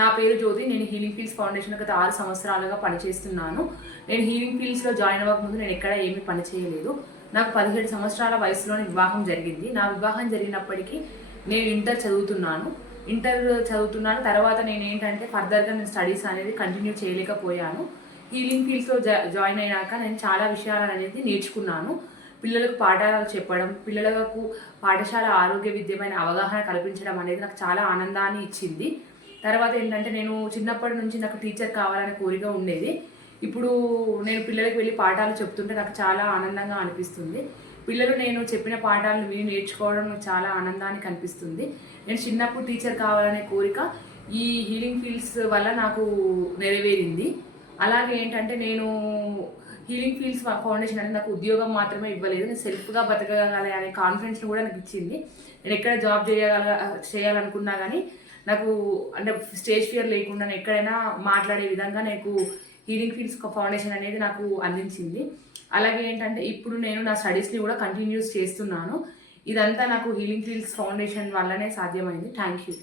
నా పేరు జ్యోతి. నేను హీలింగ్ ఫీల్డ్స్ ఫౌండేషన్ గత 6 సంవత్సరాలుగా పనిచేస్తున్నాను. నేను హీలింగ్ ఫీల్డ్స్లో జాయిన్ అవ్వకముందు నేను ఎక్కడ ఏమీ పని చేయలేదు. నాకు 17 సంవత్సరాల వయసులోనే వివాహం జరిగింది. నా వివాహం జరిగినప్పటికీ నేను ఇంటర్ చదువుతున్నాను. తర్వాత నేను ఏంటంటే ఫర్దర్గా నేను స్టడీస్ అనేది కంటిన్యూ చేయలేకపోయాను. హీలింగ్ ఫీల్డ్స్లో జాయిన్ అయినాక నేను చాలా విషయాలు అనేది నేర్చుకున్నాను. పిల్లలకు పాఠాలు చెప్పడం, పిల్లలకు పాఠశాల ఆరోగ్య విద్యమైన అవగాహన కల్పించడం అనేది నాకు చాలా ఆనందాన్ని ఇచ్చింది. తర్వాత ఏంటంటే నేను చిన్నప్పటి నుంచి నాకు టీచర్ కావాలనే కోరిక ఉండేది. ఇప్పుడు నేను పిల్లలకు వెళ్ళి పాఠాలు చెప్తుంటే నాకు చాలా ఆనందంగా అనిపిస్తుంది. పిల్లలు నేను చెప్పిన పాఠాలను విని నేర్చుకోవడం నాకు చాలా ఆనందాన్ని కనిపిస్తుంది. నేను చిన్నప్పుడు టీచర్ కావాలనే కోరిక ఈ హీలింగ్ ఫీల్డ్స్ వల్ల నాకు నెరవేరింది. అలాగే ఏంటంటే నేను హీలింగ్ ఫీల్డ్స్ ఫౌండేషన్ అనేది నాకు ఉద్యోగం మాత్రమే ఇవ్వలేదు, నేను సెల్ఫ్గా బతకగల అనే కాన్ఫిడెన్స్ని కూడా నాకు ఇచ్చింది. నేను ఎక్కడ జాబ్ చేయాలనుకున్నా కానీ నాకు అంటే స్టేజ్ ఫియర్ లేకుండా ఎక్కడైనా మాట్లాడే విధంగా నాకు హీలింగ్ ఫీల్డ్స్ ఫౌండేషన్ అనేది నాకు అందించింది. అలాగే ఏంటంటే ఇప్పుడు నేను నా స్టడీస్ని కూడా కంటిన్యూస్ చేస్తున్నాను. ఇదంతా నాకు హీలింగ్ ఫీల్డ్స్ ఫౌండేషన్ వల్లనే సాధ్యమైంది. Thank you.